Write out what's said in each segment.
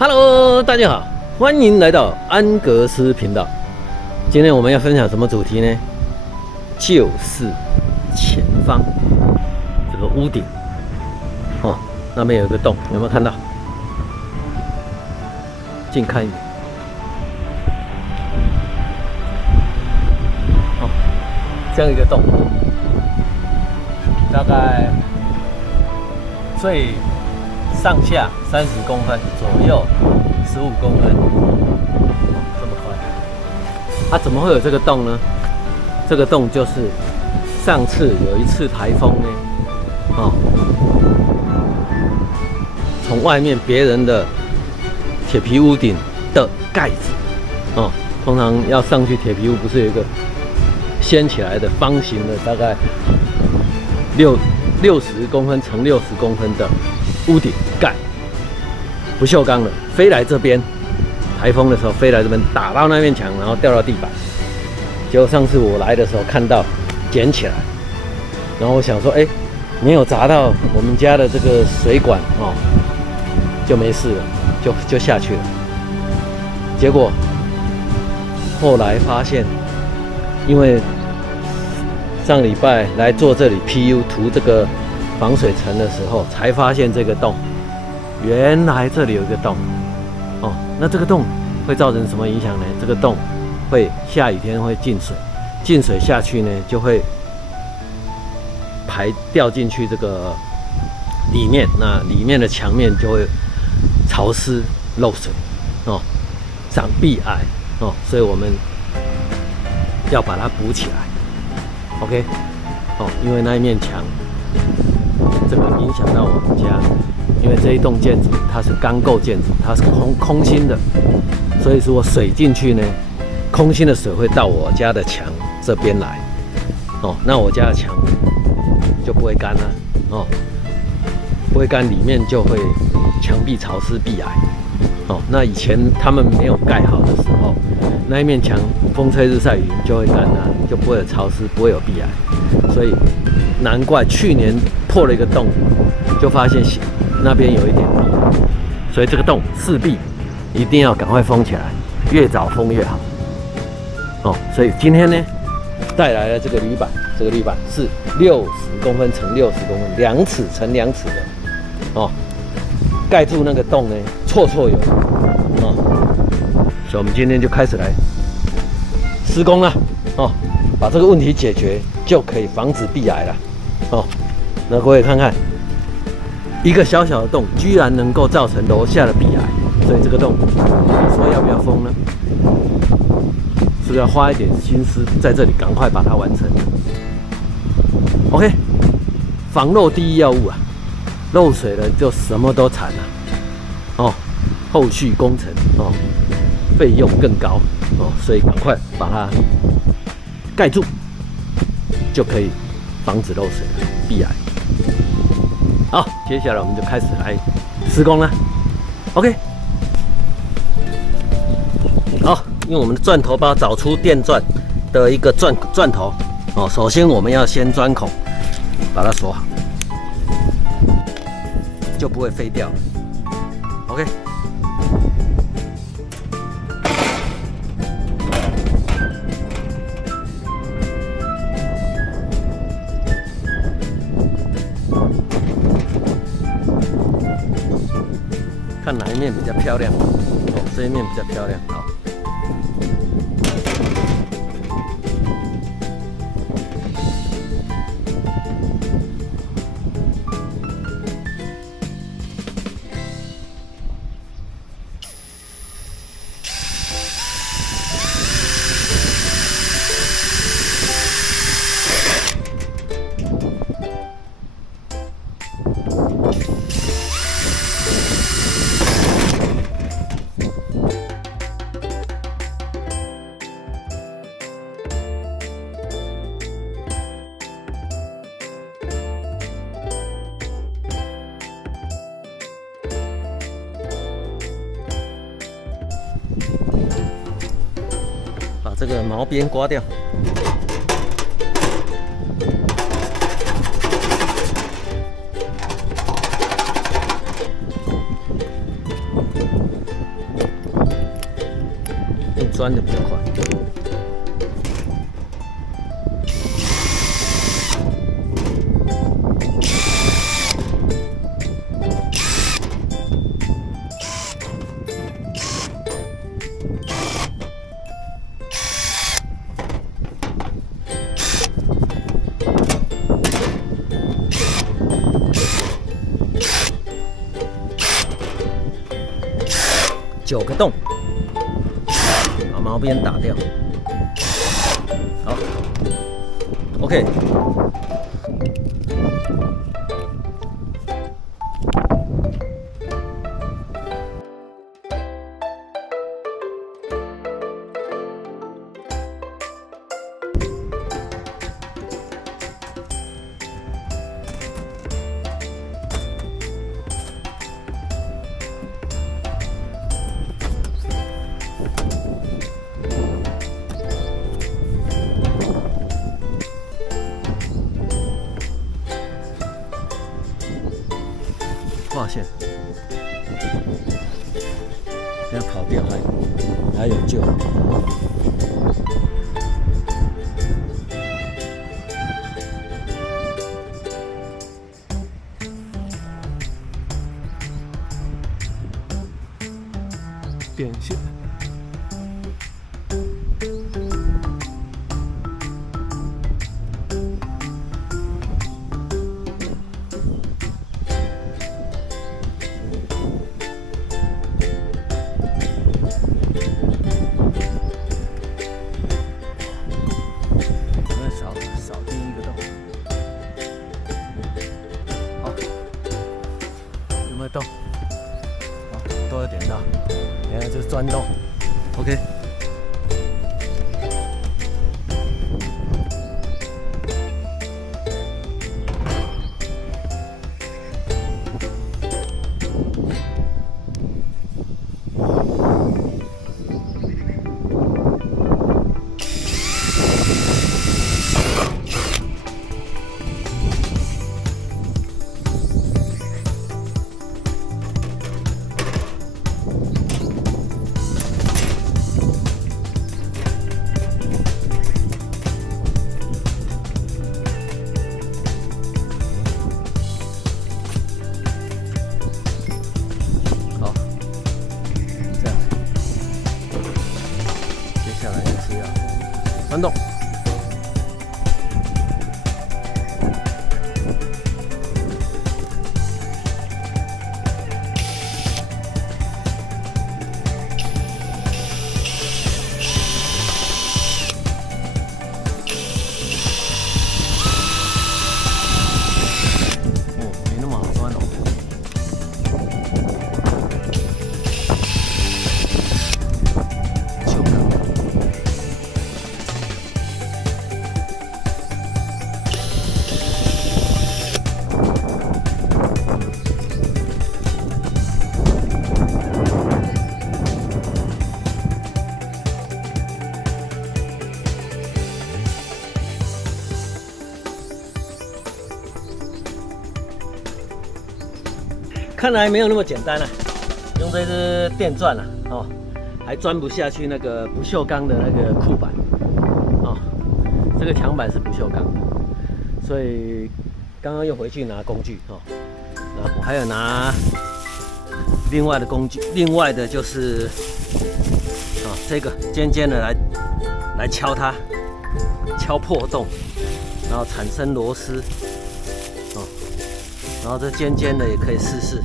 Hello， 大家好，欢迎来到安格斯频道。今天我们要分享什么主题呢？就是前方这个屋顶哦，那边有一个洞，有没有看到？近看一点。哦，这样一个洞，大概最上下30公分，左右15公分，这么宽。啊，怎么会有这个洞呢？这个洞就是上次有一次台风呢，哦，从外面别人的铁皮屋顶的盖子，哦，通常要上去铁皮屋，不是有一个掀起来的方形的，大概60公分乘60公分的屋顶盖，不锈钢的，飞来这边，台风的时候飞来这边，打到那面墙，然后掉到地板。结果上次我来的时候看到，捡起来，然后我想说，哎，没有砸到我们家的这个水管哦，就没事了，就下去了。结果后来发现，因为上礼拜来做这里 PU 涂这个防水层的时候，才发现这个洞，原来这里有一个洞哦。那这个洞会造成什么影响呢？这个洞会下雨天会进水，进水下去呢就会掉进去这个里面，那里面的墙面就会潮湿漏水哦，长壁癌哦，所以我们要把它补起来。OK， 哦，因为那一面墙，这个影响到我们家，因为这一栋建筑它是钢构建筑，它是空心的，所以说水进去呢，空心的水会到我家的墙这边来，哦，那我家的墙就不会干了，哦，不会干，里面就会墙壁潮湿壁癌，哦，那以前他们没有盖好的时候，那一面墙风吹日晒雨淋就会干了，就不会有潮湿，不会有壁癌，所以难怪去年破了一个洞，就发现那边有一点洞，所以这个洞势必一定要赶快封起来，越早封越好。哦，所以今天呢，带来了这个铝板，这个铝板是60公分乘60公分，2尺乘2尺的，哦，盖住那个洞呢，绰绰有余，哦，所以我们今天就开始来施工了，哦，把这个问题解决，就可以防止壁癌了，哦，那各位看看，一个小小的洞，居然能够造成楼下的壁癌，所以这个洞，你说要不要封呢？是不是要花一点心思在这里，赶快把它完成 ？OK， 防漏第一要务啊，漏水了就什么都惨了，哦，后续工程哦，费用更高哦，所以赶快把它盖住，就可以防止漏水了，壁癌。好，接下来我们就开始来施工了 ，OK。好，用我们的钻头包找出电钻的一个钻头哦。首先我们要先钻孔，把它锁好，就不会飞掉。OK。看哪一面比较漂亮哦，这一面比较漂亮，好。把这个毛边刮掉。钻的比较快。9个洞，把毛边打掉。好 ，OK。画线，要跑掉还有救。点线。扫第一个洞，好，有没有洞？好，都有点到。你看这是钻洞 ，OK。钻洞，没那么好钻哦。看来没有那么简单啊，用这支电钻啊，哦，还钻不下去那个不锈钢的那个库板，哦，这个墙板是不锈钢的，所以刚刚又回去拿工具哦，那我还有拿另外的工具，另外的就是啊这个尖尖的来敲它，敲破洞，然后产生螺丝。然后这尖尖的也可以试试，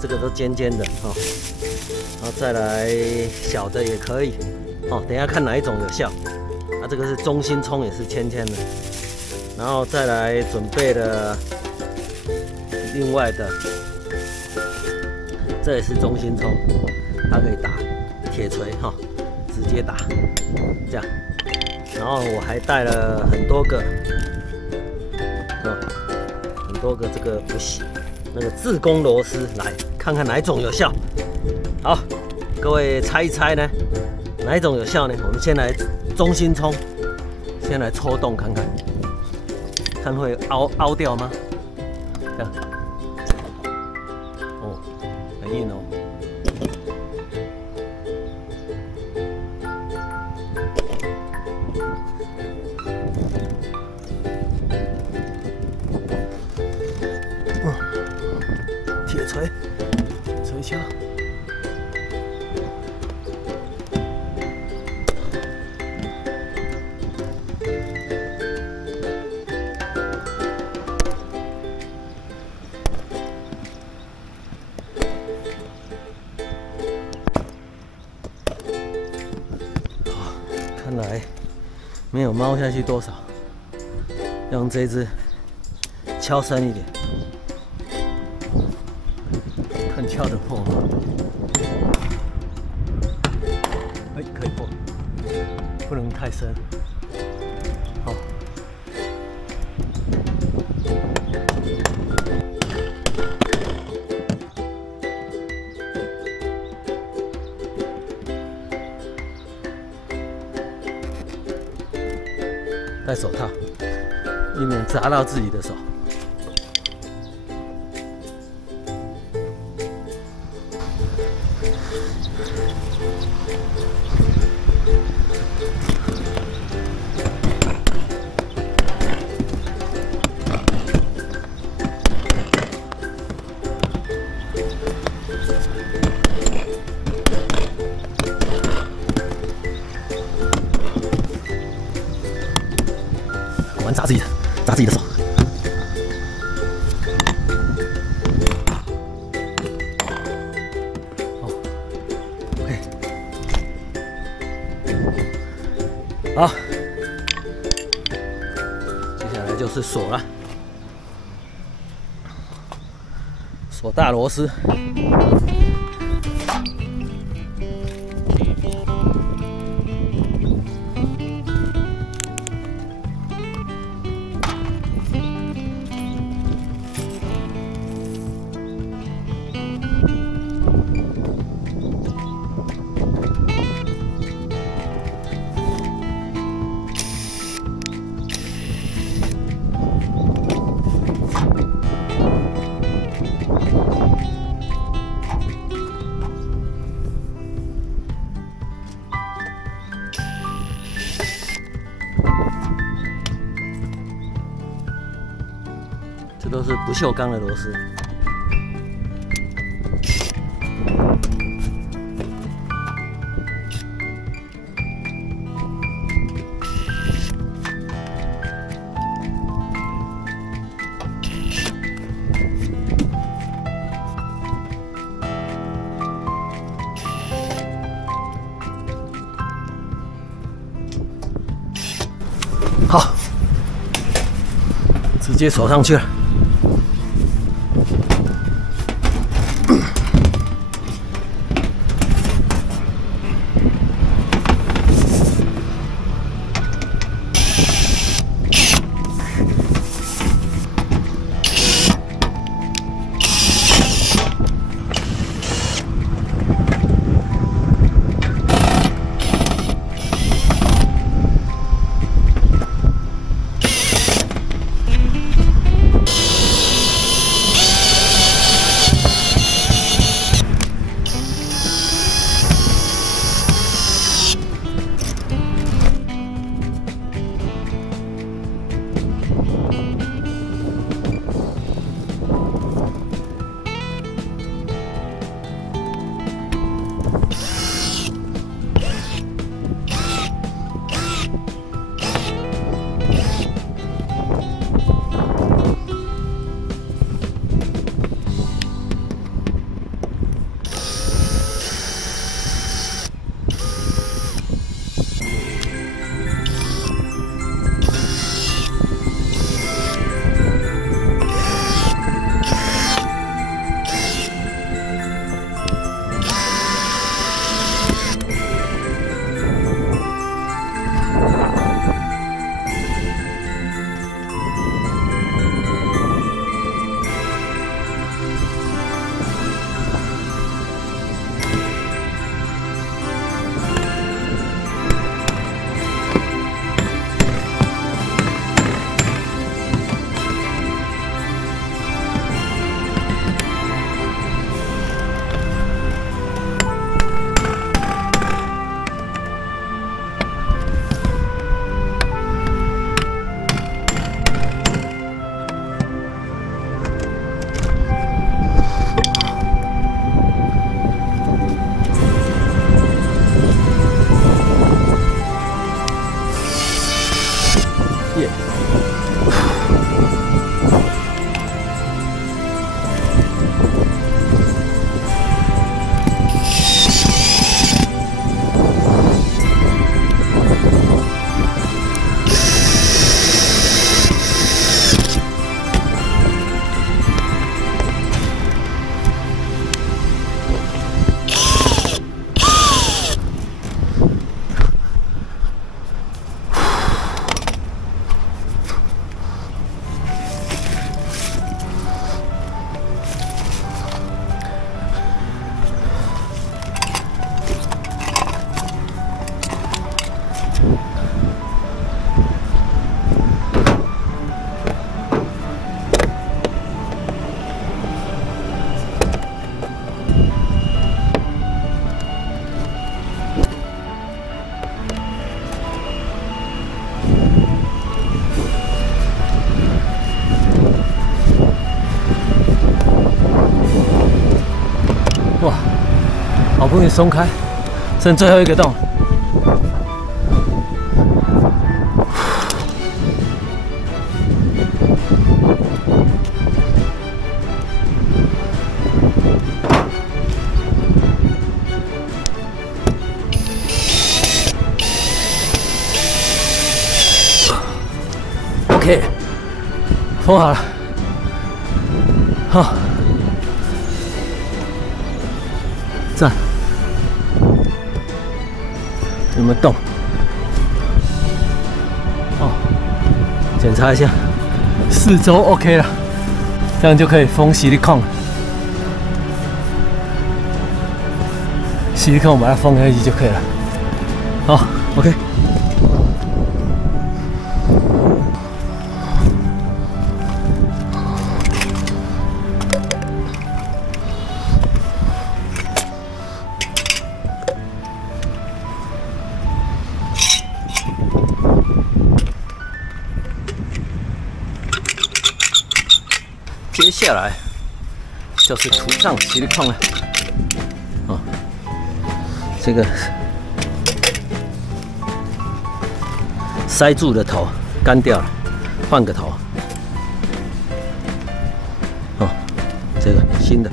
这个都尖尖的哦。然后再来小的也可以哦，等一下看哪一种有效。啊，这个是中心冲，也是尖尖的。然后再来准备的另外的，这也是中心冲，它可以打铁锤哈，直接打这样。然后我还带了很多个。多个这个不洗那个自攻螺丝，来看看哪一种有效。好，各位猜一猜呢，哪一种有效呢？我们先来中心冲，先来戳洞看看，看会凹掉吗？这样，哦，很硬哦。看来没有猫下去多少，用这只敲深一点，看敲得破吗？哎，可以破，不能太深。好。戴手套，以免砸到自己的手。砸自己的手。OK， 好，接下来就是锁了，锁大螺丝。这都是不锈钢的螺丝。好，直接锁上去了。不容易松开，剩最后一个洞。OK， 封好了，好，赞，有没有动？哦，检查一下，四周 OK 了，这样就可以封吸力控了。吸力控把它封开就可以了。好 ，OK。接下来就是涂上吸力控了。哦，这个塞住的头干掉了，换个头。哦，这个新的。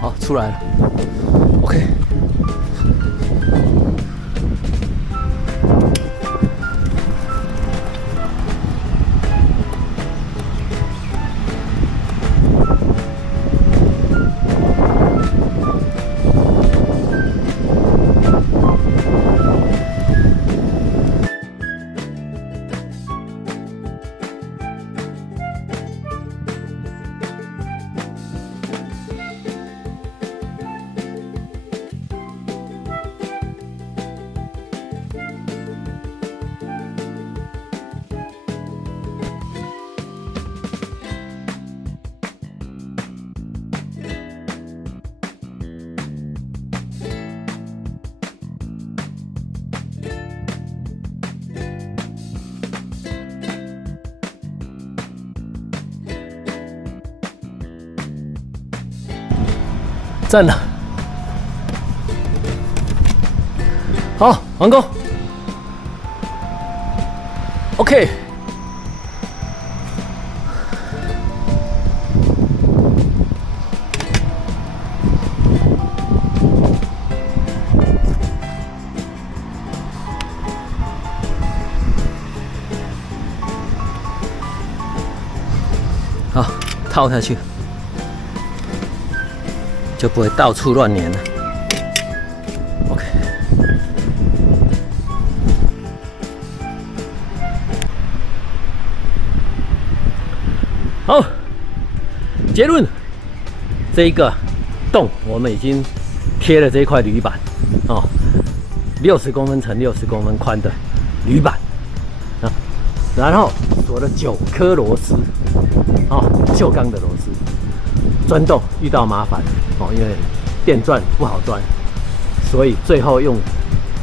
好，出来了 ，OK。赞了，好，完工 ，OK。好，套下去。就不会到处乱粘了。OK， 好，结论，这一个洞我们已经贴了这一块铝板哦，60公分乘60公分宽的铝板啊，然后锁了9颗螺丝哦，锈钢的螺丝。钻洞遇到麻烦哦，因为电钻不好钻，所以最后用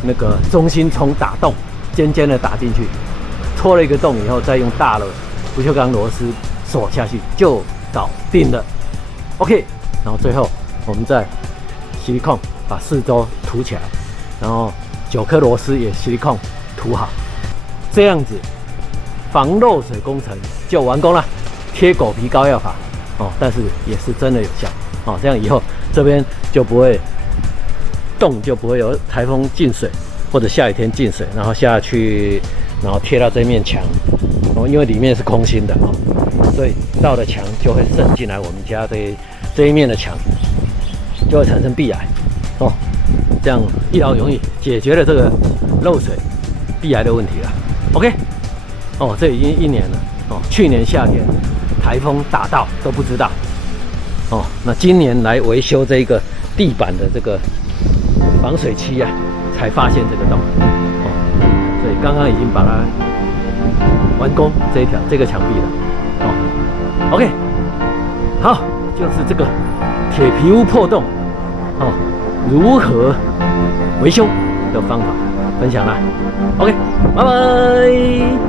那个中心冲打洞，尖尖的打进去，戳了一个洞以后，再用大的不锈钢螺丝锁下去就搞定了。OK， 然后最后我们再吸力控把四周涂起来，然后9颗螺丝也吸力控涂好，这样子防漏水工程就完工了。贴狗皮膏药法。哦，但是也是真的有效哦，这样以后这边就不会洞就不会有台风进水或者下雨天进水，然后下去，然后贴到这面墙哦，因为里面是空心的哦，所以到了墙就会渗进来我们家这一面的墙，就会产生壁癌哦，这样一劳永逸解决了这个漏水壁癌的问题了。OK， 哦，这已经1年了哦，去年夏天。台风大到都不知道哦，那今年来维修这个地板的这个防水漆啊，才发现这个洞哦，所以刚刚已经把它完工这个墙壁了哦。OK， 好，就是这个铁皮屋破洞哦，如何维修的方法分享啦。OK， 拜拜。